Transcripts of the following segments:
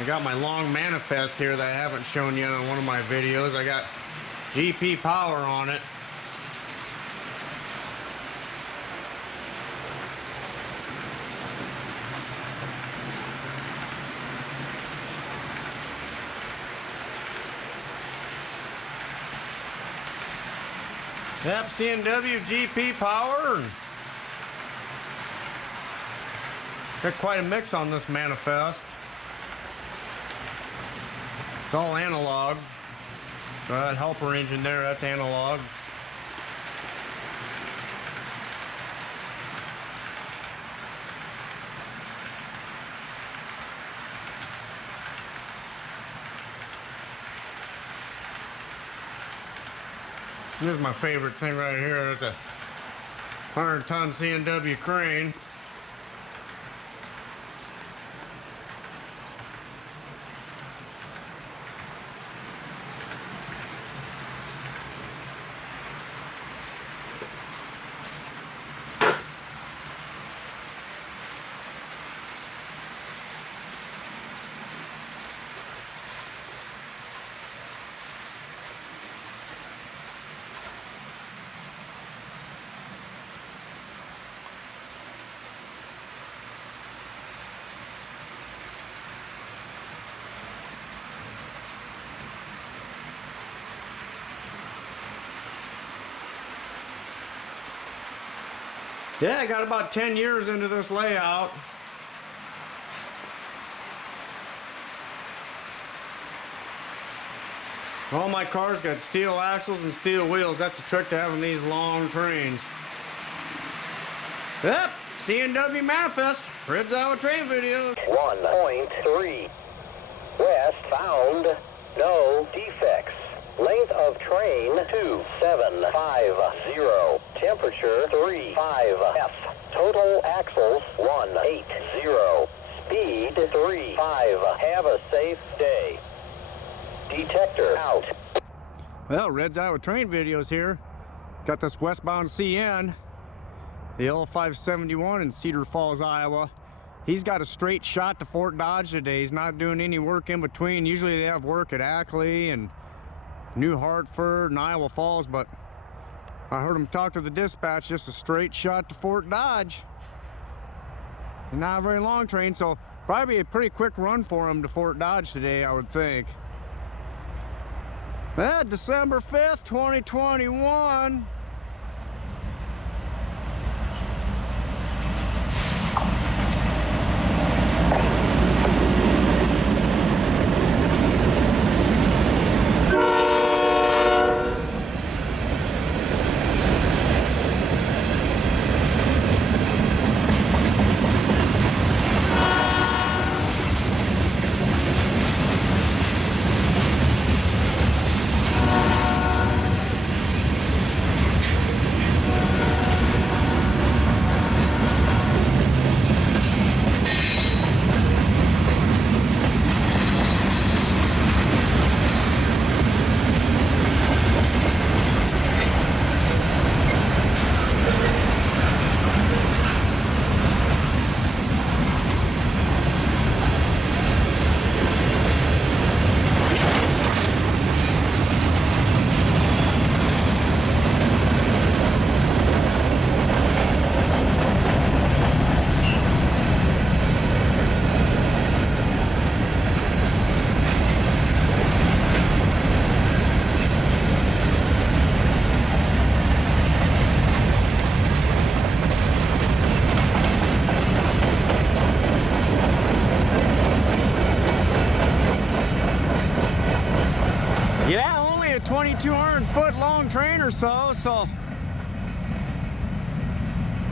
I got my long manifest here that I haven't shown yet on one of my videos. I got GP power on it. Yep, CNW GP power. Got quite a mix on this manifest. It's all analog. So that helper engine there, that's analog. This is my favorite thing right here. It's a 100-ton CNW crane. Yeah, I got about 10 years into this layout. All my cars got steel axles and steel wheels. That's the trick to having these long trains. Yep, CNW manifest. Red's Iowa train videos. 1.3. West found. No defects. Length of train 2750. Temperature 35F. Total axles 180. Speed 35. Have a safe day. Detector out. Well, Red's Iowa train videos here. Got this westbound CN, the L571 in Cedar Falls, Iowa. He's got a straight shot to Fort Dodge today. He's not doing any work in between. Usually they have work at Ackley and New Hartford and Iowa Falls, but I heard him talk to the dispatch, just a straight shot to Fort Dodge. And not a very long train, so probably a pretty quick run for him to Fort Dodge today, I would think. December 5th, 2021. Yeah, only a 2,200-foot long train or so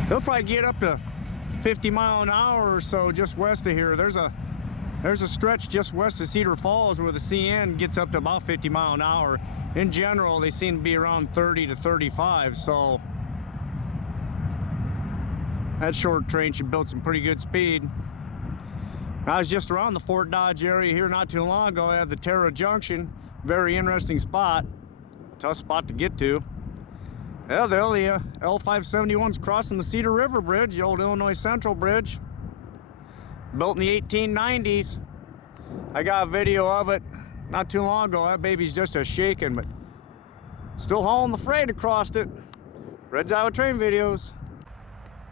they'll probably get up to 50 mile an hour or so just west of here. There's a stretch just west of Cedar Falls where the CN gets up to about 50 mile an hour. In general, they seem to be around 30 to 35, so that short train should build some pretty good speed. I was just around the Fort Dodge area here not too long ago. I had the Terra Junction. Very interesting spot. Tough spot to get to. Well, the L571's crossing the Cedar River Bridge, the old Illinois Central Bridge. Built in the 1890s. I got a video of it not too long ago. That baby's just a shaking, but still hauling the freight across it. Red's Iowa Train Videos.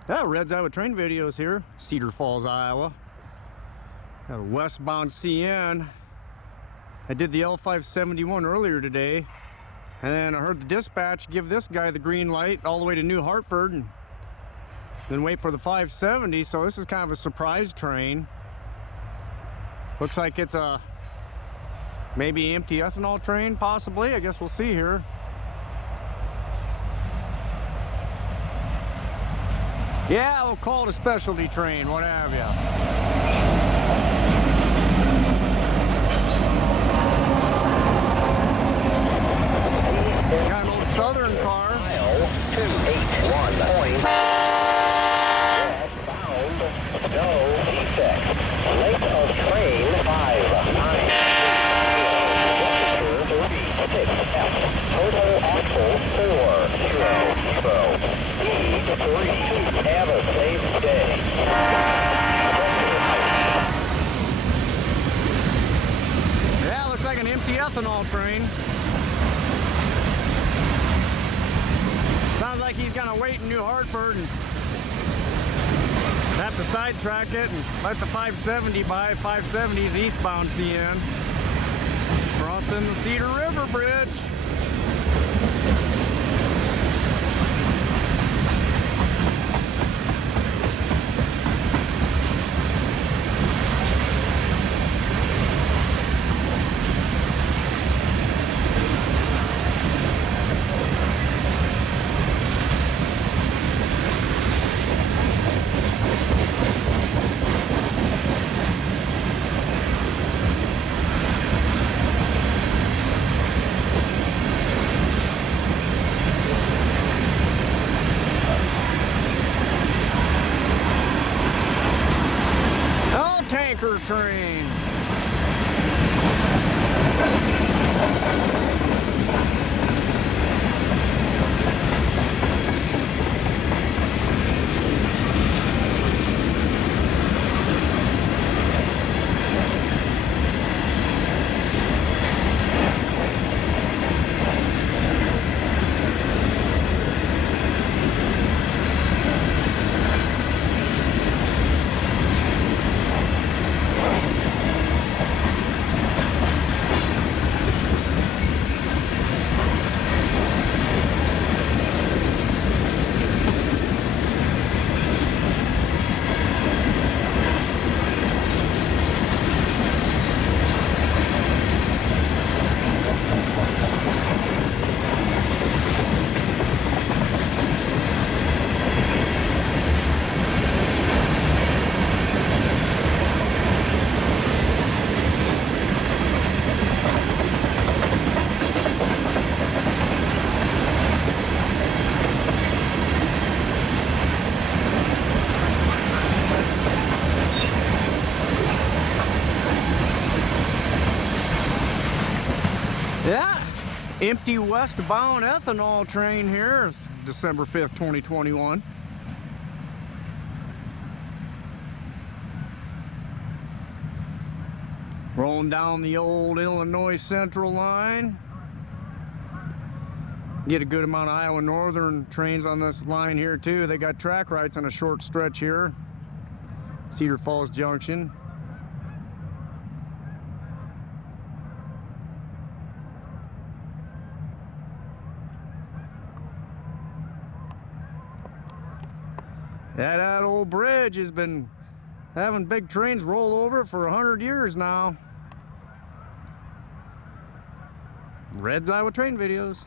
Yeah, Red's Iowa Train Videos here, Cedar Falls, Iowa. Got a westbound CN. I did the L571 earlier today, and then I heard the dispatch give this guy the green light all the way to New Hartford, and then wait for the 570. So this is kind of a surprise train. Looks like it's a maybe empty ethanol train, possibly. I guess we'll see here. Yeah, we'll call it a specialty train, what have ya. Got an old Southern car. 281. Westbound, no defect. Late of train 593. Total axle 400. Speed 3. Have a safe day. Yeah, looks like an empty ethanol train. Sounds like he's gonna wait in New Hartford and have to sidetrack it and let the 570 by. 570's eastbound CN. Crossing the Cedar River Bridge. Tanker train. Yeah, empty westbound ethanol train here. It's December 5th, 2021. Rolling down the old Illinois Central line. Get a good amount of Iowa Northern trains on this line here too. They got track rights on a short stretch here. Cedar Falls Junction. Yeah, that old bridge has been having big trains roll over it for 100 years now. Red's Iowa Train Videos.